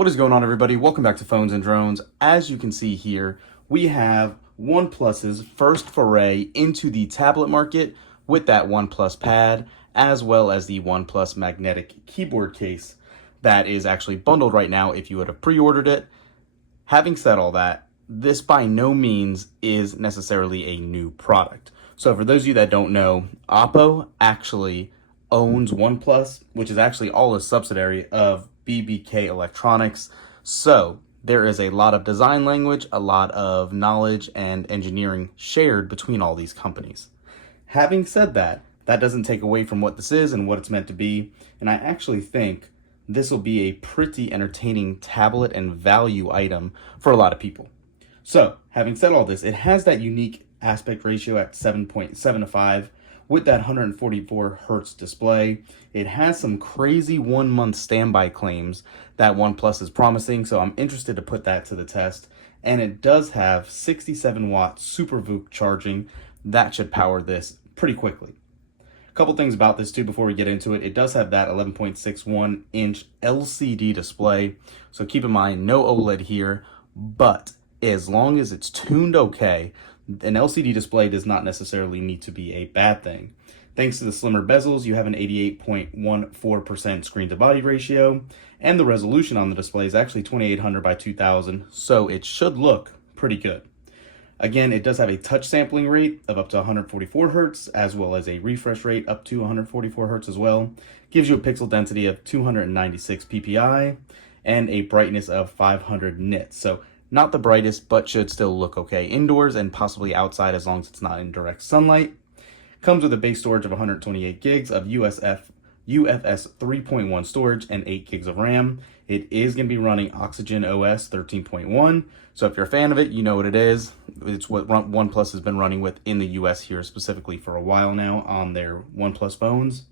What is going on, everybody? Welcome back to Phones and Drones. As you can see here, we have OnePlus's first foray into the tablet market with that OnePlus Pad, as well as the OnePlus magnetic keyboard case that is actually bundled right now if you would have pre-ordered it. Having said all that, this by no means is necessarily a new product. So for those of you that don't know, Oppo actually owns OnePlus, which is actually all a subsidiary of BBK Electronics. So there is a lot of design language, a lot of knowledge and engineering shared between all these companies. Having said that, that doesn't take away from what this is and what it's meant to be. And I actually think this will be a pretty entertaining tablet and value item for a lot of people. So having said all this, it has that unique aspect ratio at 7.7 to 5 with that 144 hertz display. It has some crazy 1 month standby claims that OnePlus is promising, so I'm interested to put that to the test. And it does have 67 watt Super VOOC charging that should power this pretty quickly. A couple things about this too before we get into it. It does have that 11.61 inch LCD display, so keep in mind no OLED here, but as long as it's tuned okay, an LCD display does not necessarily need to be a bad thing. Thanks to the slimmer bezels, you have an 88.14% screen to body ratio, and the resolution on the display is actually 2800 by 2000, so it should look pretty good. Again, it does have a touch sampling rate of up to 144 hertz, as well as a refresh rate up to 144 hertz as well. Gives you a pixel density of 296 ppi and a brightness of 500 nits. So not the brightest, but should still look okay indoors and possibly outside as long as it's not in direct sunlight. Comes with a base storage of 128 gigs of UFS 3.1 storage and 8 gigs of RAM. It is going to be running Oxygen OS 13.1. So if you're a fan of it, you know what it is. It's what OnePlus has been running with in the US here specifically for a while now on their OnePlus phones.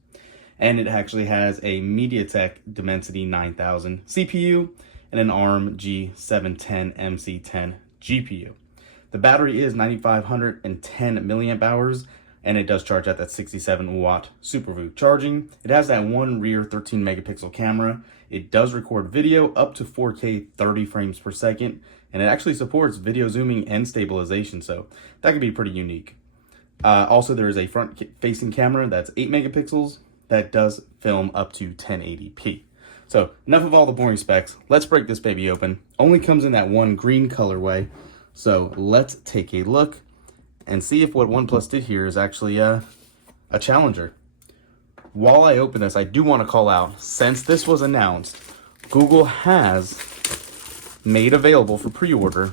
And it actually has a MediaTek Dimensity 9000 CPU and an ARM G710 MC10 GPU. The battery is 9,510 milliamp hours, and it does charge at that 67 watt Super VOOC charging. It has that one rear 13 megapixel camera. It does record video up to 4K 30 frames per second, and it actually supports video zooming and stabilization, so that could be pretty unique. Also, there is a front facing camera that's 8 megapixels that does film up to 1080p. So enough of all the boring specs. Let's break this baby open. Only comes in that one green colorway. So let's take a look and see if what OnePlus did here is actually a challenger. While I open this, I do want to call out, since this was announced, Google has made available for pre-order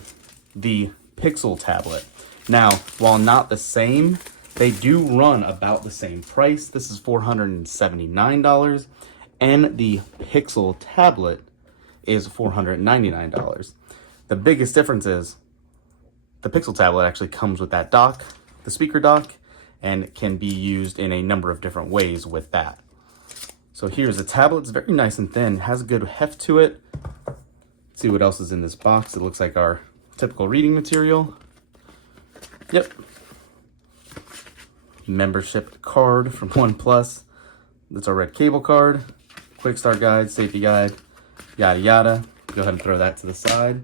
the Pixel tablet. Now, while not the same, they do run about the same price. This is $479. And the Pixel tablet is $499. The biggest difference is the Pixel tablet actually comes with that dock, the speaker dock, and can be used in a number of different ways with that. So here's the tablet. It's very nice and thin, has a good heft to it. Let's see what else is in this box. It looks like our typical reading material. Yep. Membership card from OnePlus. That's our red cable card. Quick start guide, safety guide, yada yada. Go ahead and throw that to the side.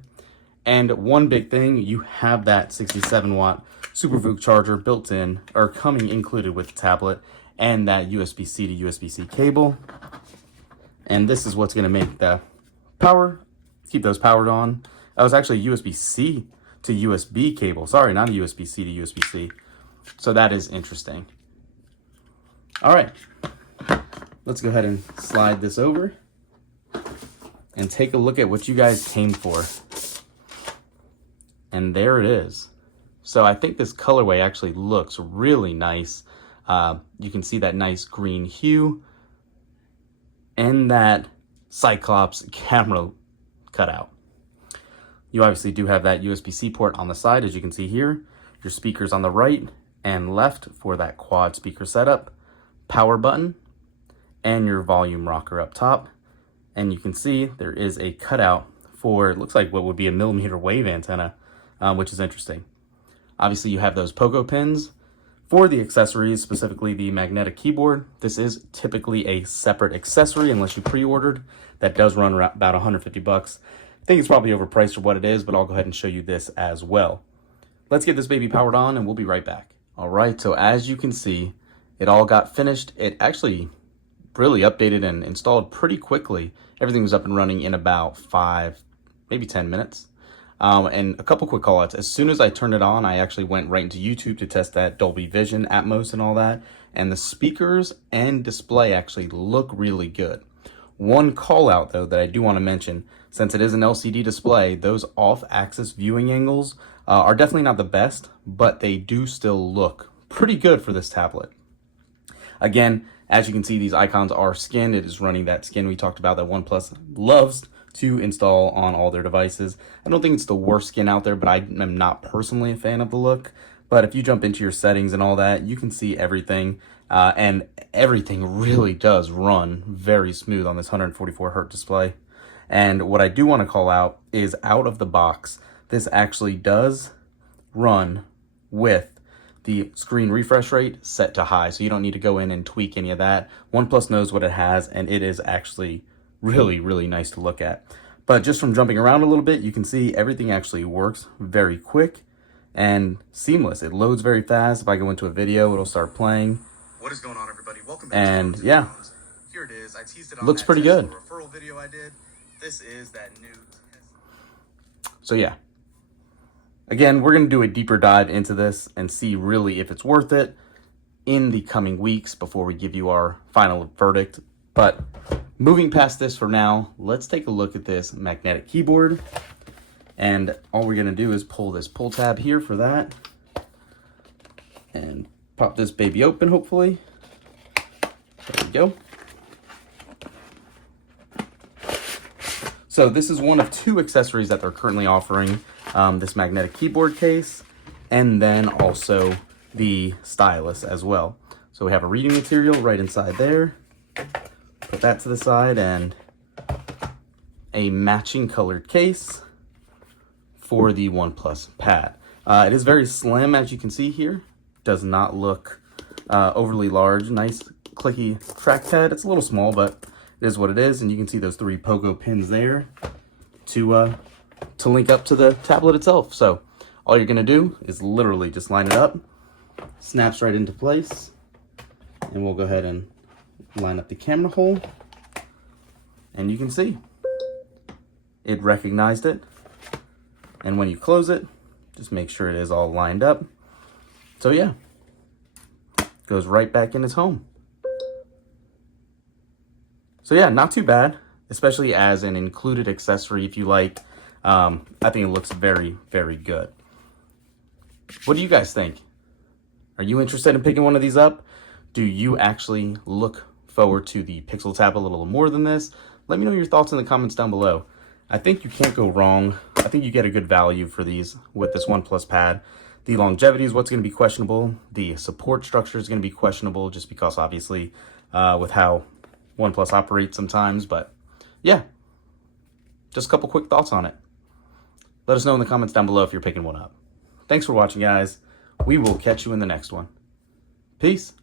And one big thing, you have that 67 watt Super VOOC charger built in, or coming included with the tablet, and that USB-C to USB-C cable. And this is what's going to make the power, keep those powered on. That was actually USB-C to USB cable. Sorry, not a USB-C to USB-C. So that is interesting. All right. Let's go ahead and slide this over and take a look at what you guys came for. And there it is. So I think this colorway actually looks really nice. You can see that nice green hue and that Cyclops camera cutout. You obviously do have that USB-C port on the side, as you can see here. Your speakers on the right and left for that quad speaker setup. Power button. And your volume rocker up top. And you can see there is a cutout for, it looks like what would be a millimeter wave antenna, which is interesting. Obviously you have those pogo pins For the accessories, specifically the magnetic keyboard, this is typically a separate accessory unless you pre-ordered. That does run about 150 bucks. I think it's probably overpriced for what it is, but I'll go ahead and show you this as well. Let's get this baby powered on and we'll be right back. All right, so as you can see, it all got finished. It actually really updated and installed pretty quickly. Everything was up and running in about 5, maybe 10 minutes. And a couple quick callouts. As soon as I turned it on, I actually went right into YouTube to test that Dolby Vision, Atmos, and all that. And the speakers and display actually look really good. One call out though that I do want to mention, since it is an LCD display, those off-axis viewing angles are definitely not the best, but they do still look pretty good for this tablet. Again, as you can see, these icons are skinned. It is running that skin we talked about that OnePlus loves to install on all their devices. I don't think it's the worst skin out there, but I am not personally a fan of the look. But if you jump into your settings and all that, you can see everything. And everything really does run very smooth on this 144 hertz display. And what I do want to call out is out of the box, this actually does run with the screen refresh rate set to high. So you don't need to go in and tweak any of that. OnePlus knows what it has, and it is actually really, really nice to look at. But just from jumping around a little bit, you can see everything actually works very quick and seamless. It loads very fast. If I go into a video, it'll start playing. What is going on, everybody? Welcome back and to yeah, here it is. I teased it on looks that pretty good. referral video I did. This is that new. So yeah, again, we're going to do a deeper dive into this and see really if it's worth it in the coming weeks before we give you our final verdict. But moving past this for now, let's take a look at this magnetic keyboard. And all we're going to do is pull this pull tab here for that. And pop this baby open, hopefully. There we go. So this is one of 2 accessories that they're currently offering. This magnetic keyboard case, and then also the stylus as well. So we have a reading material right inside there. Put that to the side, and a matching colored case for the OnePlus Pad. It is very slim, as you can see here. Does not look overly large. Nice clicky trackpad. It's a little small, but it is what it is. And you can see those 3 pogo pins there to link up to the tablet itself. So all you're gonna do is literally just line it up, snaps right into place, and we'll go ahead and line up the camera hole, and you can see it recognized it. And when you close it, just make sure it is all lined up. So yeah, goes right back in its home. So yeah, not too bad, especially as an included accessory if you like. I think it looks very, very good. What do you guys think? Are you interested in picking one of these up? Do you actually look forward to the Pixel Tab a little more than this? Let me know your thoughts in the comments down below. I think you can't go wrong. I think you get a good value for these with this OnePlus Pad. The longevity is what's going to be questionable. The support structure is going to be questionable just because obviously with how OnePlus operates sometimes. But yeah, just a couple quick thoughts on it. Let us know in the comments down below if you're picking one up. Thanks for watching, guys. We will catch you in the next one. Peace.